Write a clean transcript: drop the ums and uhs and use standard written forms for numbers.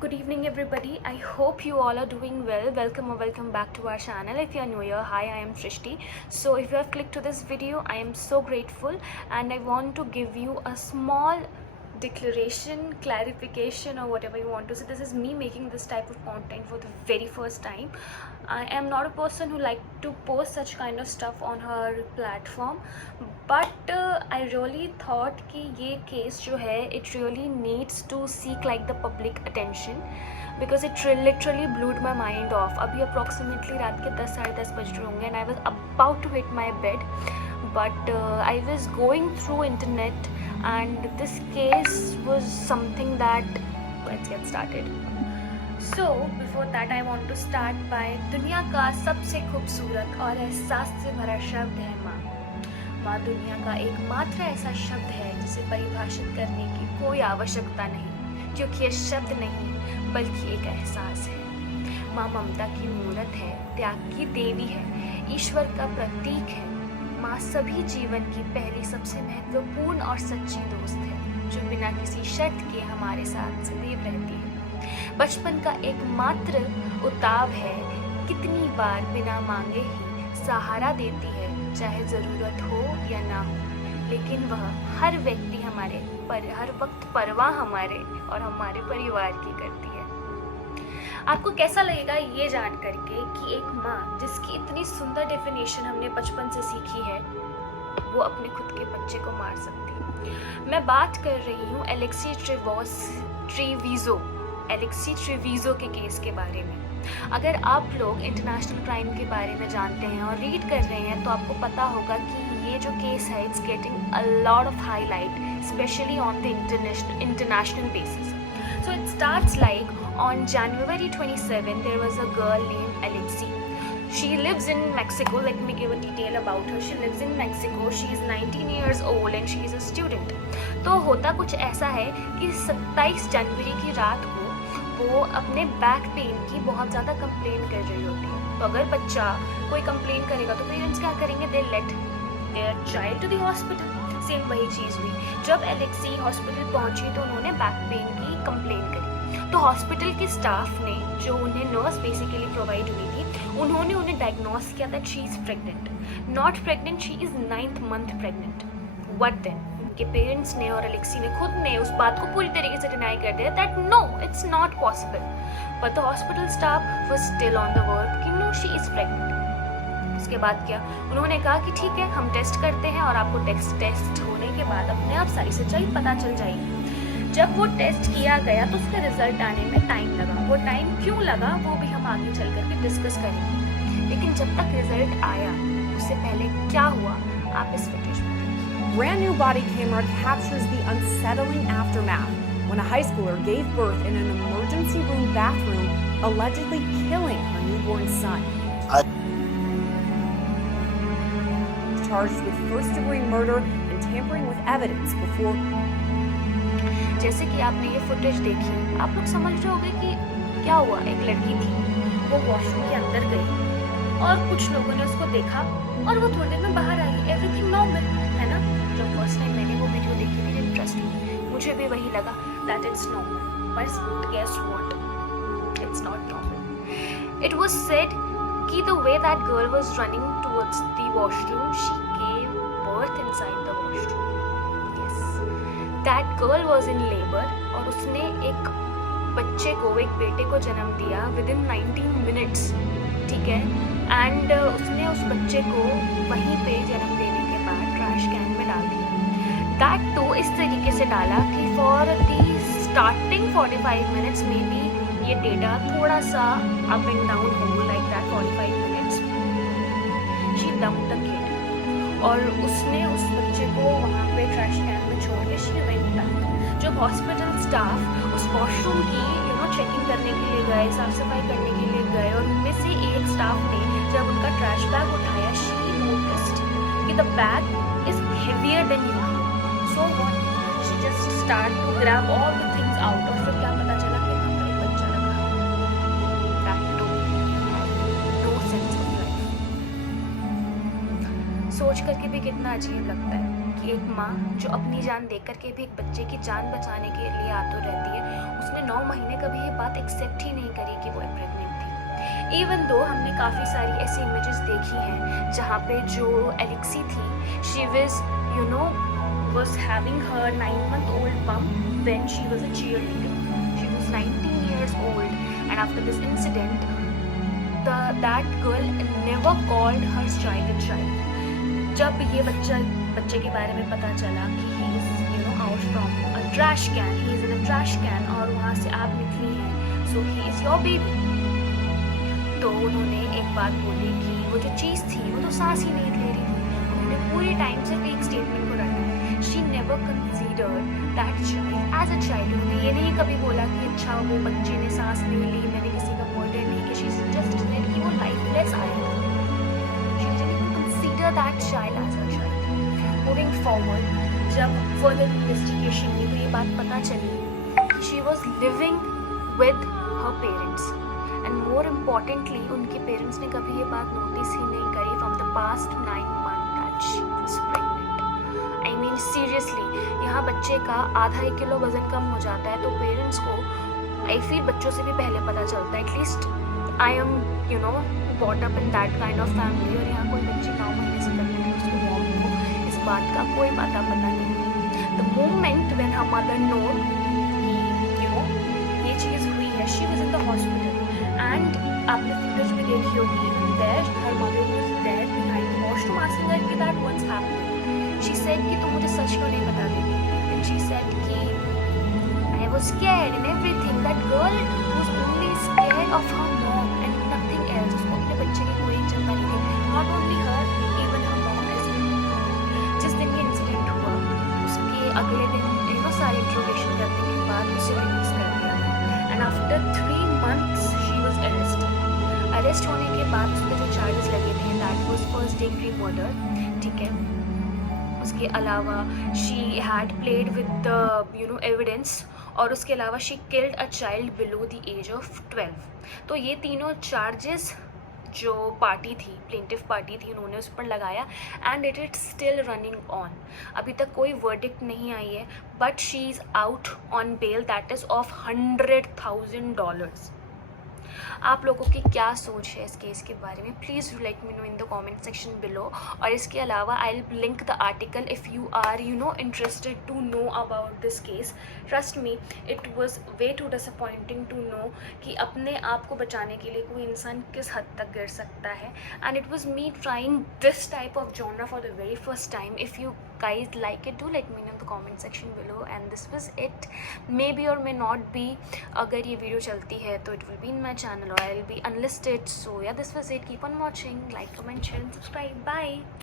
Good evening everybody. I hope you all are doing well. Welcome or welcome back to our channel. If you are new here, hi, I am Shrishti. So if you have clicked to this video, I am so grateful and I want to give you a small declaration, clarification or whatever you want to say. This is me making this type of content for the very first time. I am not a person who like to post such kind of stuff on her platform, but I really thought कि ये case जो है it really needs to seek like the public attention because it literally blew my mind off. अभी approximately रात के 10 साढ़े 10 बज रहे होंगे and I was about to hit my bed, but I was going through internet and this case was something that let's get started. So before that I want to start by दुनिया का सबसे खूबसूरत और एहसास से भरा शब्द है माँ. माँ दुनिया का एकमात्र ऐसा शब्द है जिसे परिभाषित करने की कोई आवश्यकता नहीं, क्योंकि ये शब्द नहीं बल्कि एक एहसास है. माँ ममता की मूरत है, त्याग की देवी है, ईश्वर का प्रतीक है. माँ सभी जीवन की पहली सबसे महत्वपूर्ण और सच्ची दोस्त है जो बिना किसी शर्त के हमारे साथ सदैव रहती है. बचपन का एकमात्र उताव है, कितनी बार बिना मांगे ही सहारा देती है, चाहे ज़रूरत हो या ना हो, लेकिन वह हर व्यक्ति हर वक्त परवाह हमारे और हमारे परिवार की करती है. आपको कैसा लगेगा ये जान करके कि एक माँ जिसकी इतनी सुंदर डेफिनेशन हमने बचपन से सीखी है वो अपने खुद के बच्चे को मार सकती है. मैं बात कर रही हूँ एलेक्सी ट्रेविज़ो के केस के बारे में. अगर आप लोग इंटरनेशनल क्राइम के बारे में जानते हैं और रीड कर रहे हैं तो आपको पता होगा कि ये जो केस है it's getting a lot of highlight specially on the international basis. So it starts like on January 27 there was a girl named Alexi. She lives in Mexico. Let me give a detail about her. She lives in Mexico. She is 19 years old and she is a student. तो होता कुछ ऐसा है कि 27 जनवरी की रात को वो अपने बैक पेन की बहुत ज़्यादा कंप्लेन कर रही होती है. तो अगर बच्चा कोई कंप्लेन करेगा तो पेरेंट्स क्या करेंगे? They let their child to the hospital. Same वही चीज़ हुई. जब एलेक्सी हॉस्पिटल पहुंची तो उन्होंने बैक पेन की कंप्लेन करी. तो हॉस्पिटल के स्टाफ ने, जो उन्हें नर्स बेसिकली प्रोवाइड हुई थी, उन्होंने उन्हें डायग्नोस किया that she is pregnant. Not pregnant, she is 9th month pregnant. What then? उनके पेरेंट्स ने और एलेक्सी ने खुद ने उस बात को पूरी तरीके से डिनाई कर दिया that no it's not possible. But the hospital staff was still on the word कि नो शी इज़ प्रेग्नेंट. उसके बाद क्या? उन्होंने कहा कि ठीक है हम टेस्ट करते हैं और आपको टेस्ट होने के बाद अपने आप सारी सच्चाई पता चल जाएगी. जब वो टेस्ट किया गया तो उसका रिजल्ट आने में टाइम लगा. वो टाइम क्यों लगा वो भी हम आगे चल करके डिस्कस करेंगे, लेकिन जब तक रिजल्ट आया उससे पहले क्या हुआ आप इस फुटेज में देखिए. Brand new body camera captures the unsettling aftermath when a high schooler gave birth in an emergency room bathroom, allegedly killing her newborn son. Charged with first-degree murder and tampering with evidence before. जैसे कि आपने ये footage देखी, आप लोग समझ रहे होंगे कि क्या हुआ. एक लड़की थी, वो वॉशरूम के अंदर गई और कुछ लोगों ने उसको देखा और वो थोड़ी देर में बाहर आई. एवरीथिंग नॉर्मल है ना. जब फर्स्ट टाइम मैंने वो वीडियो देखी थी इंटरेस्ट हुई, मुझे भी वही लगा that it's normal. But guess what? It's not normal. It was said कि the way that girl was running towards the washroom, she gave birth inside the washroom. Yes, that girl was in labor और उसने एक बच्चे को, एक बेटे को जन्म दिया within 19 minutes. ठीक है. एंड उसने उस बच्चे को वहीं पे जन्म देने के बाद ट्रैश कैन में डाल दिया. दैट टू इस तरीके से डाला कि फॉर दी स्टार्टिंग 45 minutes में भी ये डेटा थोड़ा सा अप एंड डाउन हो like that. 45 minutes she dumped the kid और उसने उस बच्चे को वहाँ पे ट्रैश कैन में छोड़ के शी वेंट बैक. जब हॉस्पिटल स्टाफ उस वॉशरूम की चेकिंग करने के लिए गए, साफ सफाई करने के लिए गए और उनमें से एक स्टाफ ने जब उनका ट्रैश बैग उठाया शी नोटिस्ड कि the bag is heavier than you. So what? She just start to grab all the things out और फिर क्या पता चला कि वहाँ पर एक बच्चा लगा. That too no sense of life. सोच करके भी कितना अजीब लगता है एक माँ जो अपनी जान दे करके भी एक बच्चे की जान बचाने के लिए आतुर रहती है, उसने 9 महीने कभी ये बात एक्सेप्ट ही नहीं करी कि वो प्रेग्नेंट थी। इवन दो हमने काफ़ी सारी ऐसी इमेजेस देखी हैं जहाँ पे जो एलेक्सी थी, she was having her 9-month-old bump when she was a cheerleader. She was 19 years old, and after this incident, that girl never called her child a child. जब ये बच्चे के बारे में पता चला कि he is out from a trash can, he is in a trash can और वहाँ से आप निकली हैं, so he is your baby. तो उन्होंने एक बात बोली कि वो जो चीज़ थी वो तो सांस ही नहीं ले रही थी। उन्होंने पूरे टाइम से एक स्टेटमेंट को रखा है, she never considered that child as a child. उन्होंने ये नहीं कभी बोला कि अच्छा वो बच्चे ने सांस नहीं ली, मैंने किसी का मर्डर नहीं किया, she just said कि वो लाइफलेस आया था। She didn't even consider that child as a child. Moving forward, जब further investigation में तो ये बात पता चली, she was living with her parents. And more importantly, उनके पेरेंट्स ने कभी ये बात नोटिस ही नहीं करी from the past 9 months that she was pregnant. I mean seriously, यहाँ बच्चे का आधा 1 किलो वजन कम हो जाता है तो पेरेंट्स को I feel बच्चों से भी पहले पता चलता है. At least I am brought up in that kind of family. और यहाँ कोई बच्ची 9 महीने से pregnant है, उसको मॉम को इस बात का कोई पता नहीं. The moment when her mother know कि ये चीज़ हुई है, she was in the hospital. And आपने फुटेज भी देखी होगी, there her mother was there behind the washroom asking her कि that what's happening. She said कि तुम मुझे सच क्यों नहीं बता देती. And she said कि I was scared and everything. That girl was only scared of her mom and nothing else. उसको अपने बच्चे की कोई चिंता नहीं थी. Not only her, even her mom as well. जिस दिन ये इंसिडेंट हुआ, उसके अगले दिन सारी इंट्रोगेशन करने के बाद उसे रिलीज कर दिया. And after 3 months she was arrested. Arrest होने के बाद उस पर जो चार्जेस लगे थे that was first degree murder. ठीक है, उसके अलावा she had played with the evidence और उसके अलावा she killed a child below the age of 12. तो ये तीनों चार्जेस जो पार्टी थी, प्लेंटिव पार्टी थी, उन्होंने उस पर लगाया and it is still running on. अभी तक कोई वर्डिक्ट नहीं आई है, but she is out on bail that is of $100,000. आप लोगों की क्या सोच है इस केस के बारे में? Please let me know in the comment section below. और इसके अलावा I will link the article if you are interested to know about this case. Trust me, it was way too disappointing to know कि अपने आप को बचाने के लिए कोई इंसान किस हद तक गिर सकता है. And it was me trying this type of genre for the very first time. If you guys like it, do let me know in the comment section below. And this was it. Maybe or may not be, अगर ये video चलती है तो it will be in my channel or I will be unlisted. So yeah, this was it. Keep on watching, like, comment, share and subscribe. Bye.